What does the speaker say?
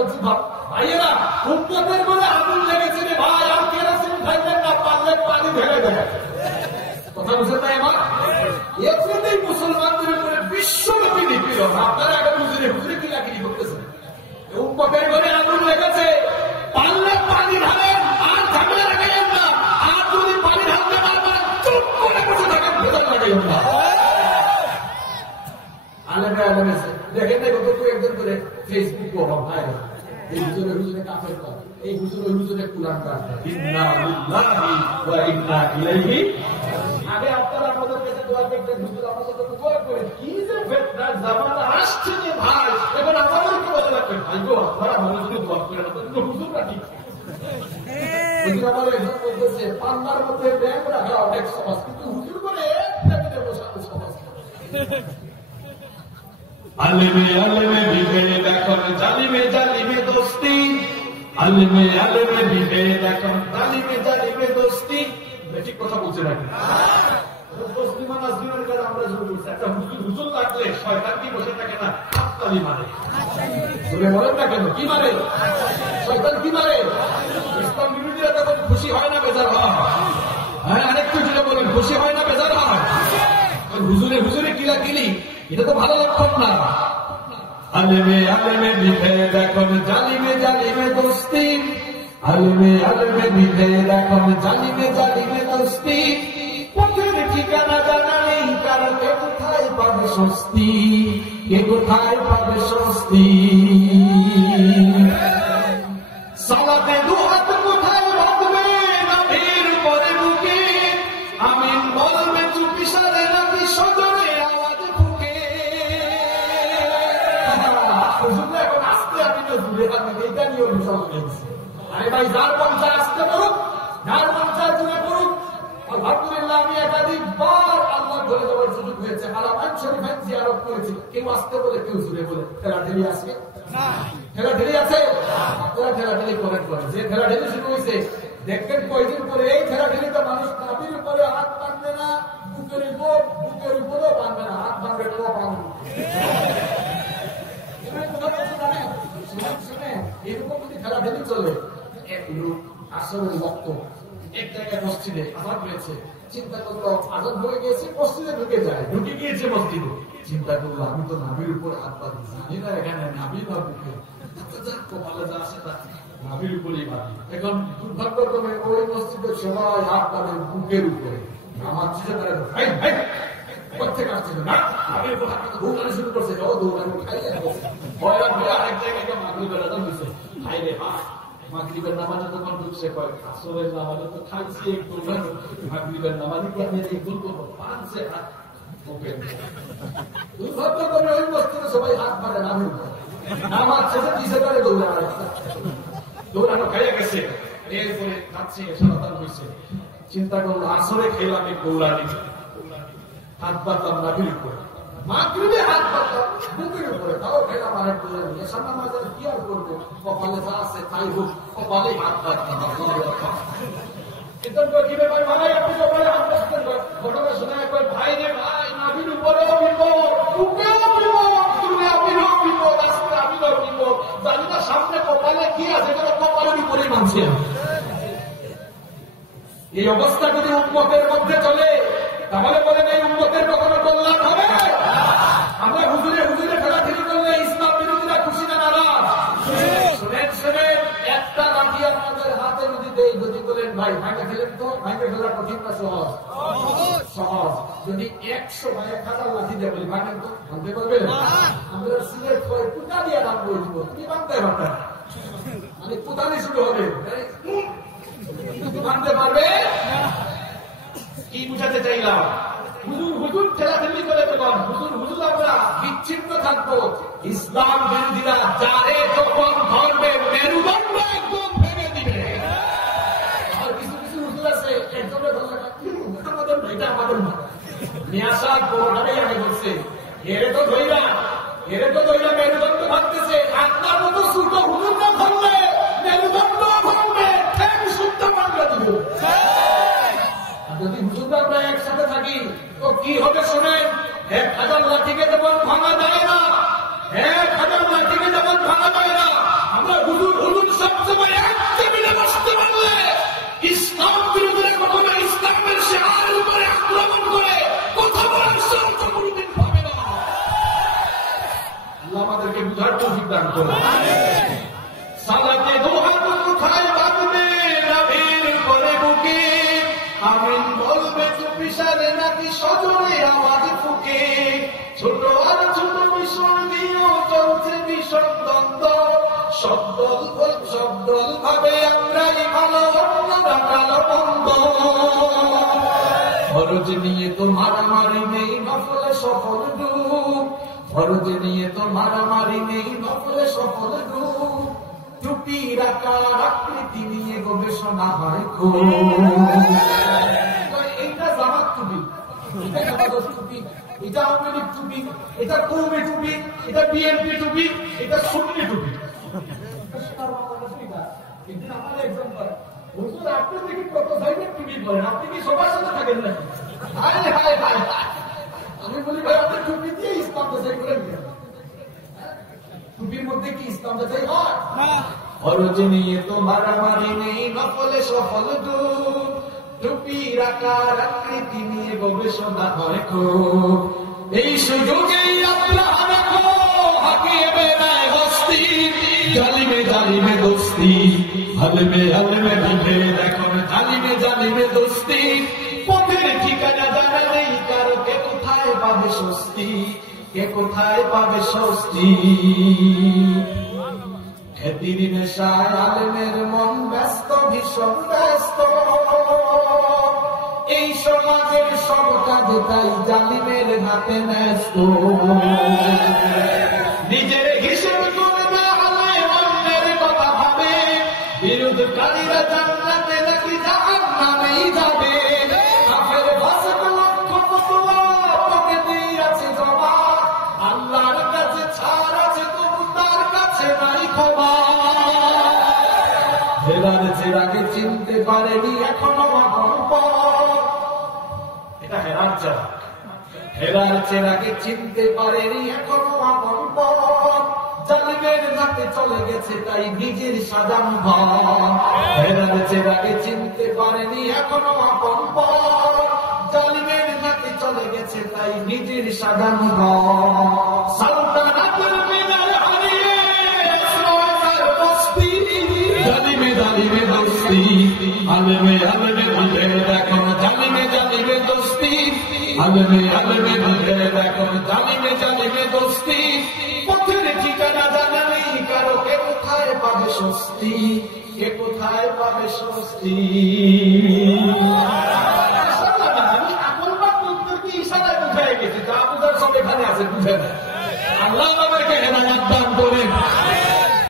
বলছি ভাইয়েরা উম্মতের বলে আগুন লেগেছে রে ভাই, আর কেরোসিন খাইবেন না, পারলে পানি ঢেলে দেয়। কথা বুঝে তাই আমার এমনিতেই মুসলমানদের উপরে বিশ্বব্যাপী নিপীড়ন। আপনারা একটা হুজুরে হুজুরে কি লাকিনি করতেছেন? উম্মতের বলে আগুন লেগেছে, পারলে পানি ঢালেন, আর ঝামেলা লাগাইয়েন না। আর যদি পানি ঢালতে না পারেন চুপ করে বসে থাকেন, ভেতর লাগাইয়েন না। আলেমে আলেমে দেখেন না কত একজন করে ফেসবুক ভাই এই হুজুরে হুজুরে কাফের কর, এই হুজুর ওই হুজুরে কুরআন কাজ। ইন্না লিল্লাহি ওয়া ইন্না ইলাইহি। আগে আপনারা আমাদের কাছে দোয়া করতেন, হুজুর আমাদের কাছে দোয়া করেন। কি যে ফিতনার জামানা আসছে যে ভাই, এখন আমাদেরকে বলে রাখবেন ভাই গো আপনারা আমাদের জন্য দোয়া করেন, আমাদের হুজুর রাখি। হুজুর আমার একজন বলতেছে পান্নার মধ্যে ব্যাংক রাখা অনেক সহজ, কিন্তু হুজুর করে একটা বসানো সহজ। আলেমে আলেমে বিভেদ এখন জালিমে জালিমে দোস্তি, আলেমে আলেমে বিভেদ এখন জালিমে জালিমে দোস্তি। ঠিক কথা বলছে নাকি? মুসলিমান আসলিমের কাছে আমরা শুরু করছি, একটা হুজুর হুজুর লাগলে শয়তান কি বসে থাকে না, হাততালি মারে। বলে বলেন না কেন কি মারে? শয়তান কি মারে? ইসলাম বিরোধীরা তখন খুশি হয় না বেজার হয়? হ্যাঁ আরেকটু যেটা বলেন, খুশি হয় না বেজার হয়? হুজুরে হুজুরে কিলা কিলি, এটা তো ভালো লক্ষণ না। আলেমে আলেমে বিভেদ এখন জালিমে জালিমে দোস্তি, আলেমে আলেমে বিভেদ এখন জালিমে জালিমে দোস্তি। পথের ঠিকানা জানা নেই কারো, কে কোথায় পাবে স্বস্তি, কে কোথায় পাবে স্বস্তি। সালাতে দুহাত কোথায় বাঁধবে, নাভির পরে বুকে আমিন বলবে চুপি সারে, নাভি সজনে আওয়াজ ফুকে। এখন আসতে আমি তো দূরে থাকি, এইটা নিয়ে অনুসরণ করেছি। আরে ভাই যার পঞ্চায় আসতে পারুক, যার পঞ্চায় দূরে পড়ুক। আলহামদুলিল্লাহ আমি একাধিকবার আল্লাহ ঘরে যাওয়ার সুযোগ হয়েছে, হারামাইন শরীফ জিয়ারত করেছি। কেউ আসতে বলে কেউ দূরে বলে ঠেলাঠেলি আসবে, ঠেলাঠেলি আছে। আপনারা ঠেলাঠেলি করেন করে, যে ঠেলাঠেলি শুরু হয়েছে দেখবেন কয়েকদিন পরে এই ঠেলাঠেলিতে মানুষ নাভির উপরে হাত বাঁধবে না, বুকের উপরেও বাঁধবে না, হাত বাঁধবে তো বাঁধবে। এরকম যদি ঠেলাঠেলি চলে, এক লোক আসলে রক্ত এক জায়গায় মসজিদে আজাদ হয়েছে, চিন্তা করলো আজাদ হয়ে গেছে, মসজিদে ঢুকে যায়, ঢুকে গিয়েছে মসজিদে। চিন্তা করলো আমি তো নাভির উপরে হাত বাঁধি, জানি না এখানে নাভি না বুকে, কপালে যা আসে তা নাভির উপরেই বাঁধি। এখন দুর্ভাগ্যক্রমে ওই মসজিদের সবাই হাত বাঁধে বুকের উপরে। আমার চিন্তা করে প্রত্যেক আসছে না, নাভির উপর হাত দৌড়ানো শুরু করছে, ও দৌড়ানো খাই আরেক জায়গায় মাগরিবের আজান দিচ্ছে, খাই রে ভাই মাগরিবের নামাজে তখন ঢুকছে, কয় আসরের নামাজে তো খাইছি একটু, মাগরিবের নামাজে কি আমি একটু করবো, পাঁচছে হাত বুকের। দুর্ভাগ্য করে ওই মসজিদে সবাই হাত বাঁধে নাভির উপরে। নামাজ শেষে দিশে করে দৌড়ানো খাইয়া গেছে। এরপরে খাচ্ছে সাবধান হয়েছে, চিন্তা করলো আসরে খেলাম এক দৌড়ানি, হাত বাঁধলাম নাভির উপরে, মাগরিবে হাত বাঁধলাম বুকের উপরে, তাও খেলাম আরেক দৌড়ানি। এসব নামাজের কি আর করবো, কপালে যা আছে তাই হোক, কপালে হাত বাঁধলাম। ঘটনা শোনা একবার ভাই রে ভাই, নাভির উপরেও বিপদ, বুকেও বিপদ, দুনিয়াও বিপদ, আসতে আমিও বিপদ, জানি না সামনে কপালে কি আছে, কপালের উপরেই মানছে। এই অবস্থা যদি উম্মতের মধ্যে চলে, তাহলে বলেন এই উম্মতের কখনো কল্যাণ হবে? আমরা হুজুরে হুজুরে ঠেলাঠেলি করলে ইসলাম বিরোধীরা খুশি না নারাজ? শুনেন শুনেন, একটা লাঠি আপনাদের হাতে যদি দেই, যদি বলেন ভাই ভাঙে ফেলেন তো, ভাঙে ফেলা কঠিন না সহজ? সহজ। যদি 100 বা 1000 লাঠি দিয়ে বলি ভাঙেন তো, ভাঙতে পারবেন? আমরা সিলেট করে পুতা দিয়ে নাম বলে দিব, তুমি ভাঙতে পারবে না, মানে পুতানি শুরু হবে, ভাঙতে পারবে? কি বুঝাতে চাইলাম? হুজুর হুজুর ঠেলাঠেলি করে দেবেন, হুজুর হুজুর আমরা বিচ্ছিন্ন থাকবো। ইসলাম বিরোধীরা যারে যখন ধরবে মেরুদণ্ড একদম ভেঙে দিবে। আর কিছু কিছু হুজুর আছে একজনের আমাদের এটা আমাদের নিয়াসার পুরোটাই আগে বলছে, এরে তো ধইরা মেরুদণ্ড ভাবতেছে। আপনার মতো ছোট হুজুর না ধরলে মেরুদণ্ড ভাঙবে, ঠ্যাং শুদ্ধ ভাঙবে দিবে। যদি হুজুর আমরা একসাথে থাকি তো কি হবে শোনেন, 1000 লাঠিকে যেমন ভাঙা যায় না, 1000 লাঠিকে যেমন ভাঙা যায় সালাতে দুহাত কোথায় বাঁধবে নাভির পরে বুকে আমিন বলবে চুপিসারে নাকি সজনে আওয়াজ ফুকে ছোট আর ছোট মিশন দিয়েও চলছে ভীষণ দ্বন্দ্ব সব দল ভাবে আমরাই ভালো অন্যরা কালো বন্ধ ফরজ নিয়ে তো মারামারি নেই নফলে সফল ডুব ফরজ নিয়ে তো মারামারি নেই নফলে সফল ডুব টুপি রাখার আকৃতি নিয়ে গবেষণা হয় খুব এইটা জামাত টুপি এটা হেফাজত টুপি এটা আওয়ামী লীগ টুপি এটা কৌমি টুপি এটা বিএনপি টুপি এটা সুন্নি টুপি কিন্তু আমাদের একজন হুজুর আপনি দেখি কত ধরনের টুপি পরেন আপনি কি সবার সাথে থাকেন নাকি হায় হায় হায় আমি বলি ভাই আপনি টুপি দিয়ে ইসলাম যাচাই করেন টুপির মধ্যে কি ইসলাম যাচাই হয় ফরজ নিয়ে তো মারামারি নেই নফলে সফল ডুব টুপি রাখার আকৃতি নিয়ে গবেষণা হয় খুব এই সুযোগেই আল্লাহ রাখো হাকিয়ে বেড়ায় বস্তি জালিমে জালিমে দোস্তি আলমে আলমে বিভেদ এখন জালিমে দোস্তি পথের ঠিকানা জানা নেই কারো কে কোথায় পাবে স্বস্তি কে কোথায় পাবে স্বস্তি খ্যাতির নেশায় আলেমের মন ব্যস্ত ভীষণ ব্যস্ত এই সমাজের সব কাজে তাই জালিমের হাতে ন্যস্ত নিজের হিসেব করে না হলে অন্যের কথা ভাবে বিরোধকারীরা জান্নাতে নাকি জাহান্নামেই যাবে কাফের ফাসিক লক্ষ ফতোয়া তোকে দিয়েছে জমা আল্লাহর কাছে ছাড় আছে তবু তার কাছে নাই ক্ষমা হেরার চেরাকে চিনতে পারেনি এখনো আপন পথ এটা হেরার চেরাকে চিনতে পারেনি এখনো আপন পথ জালিমের হাতে চলে গেছে তাই নিজের সাজানো ঘর হেরার চেরাকে চিনতে পারেনি এখনো আপন পথ জালিমের হাতে চলে গেছে তাই নিজের সাজানো ঘর সালতানাতের মিনার হারিয়ে বস্তি জালিমে দোস্তি আলমে বিভেদ এখন জালিমে দোস্তি আলমে বিভেদ এখন জালিমে দোস্তি পথের ঠিকানা জানা নেই কারো কে কোথায় পাবে স্বস্তি কে কোথায় পাবে স্বস্তি আমি আপন বা উত্তর কি ইশারায় বুঝাই গেছি যা বুঝার সব এখানে আছে বুঝে না আল্লাহ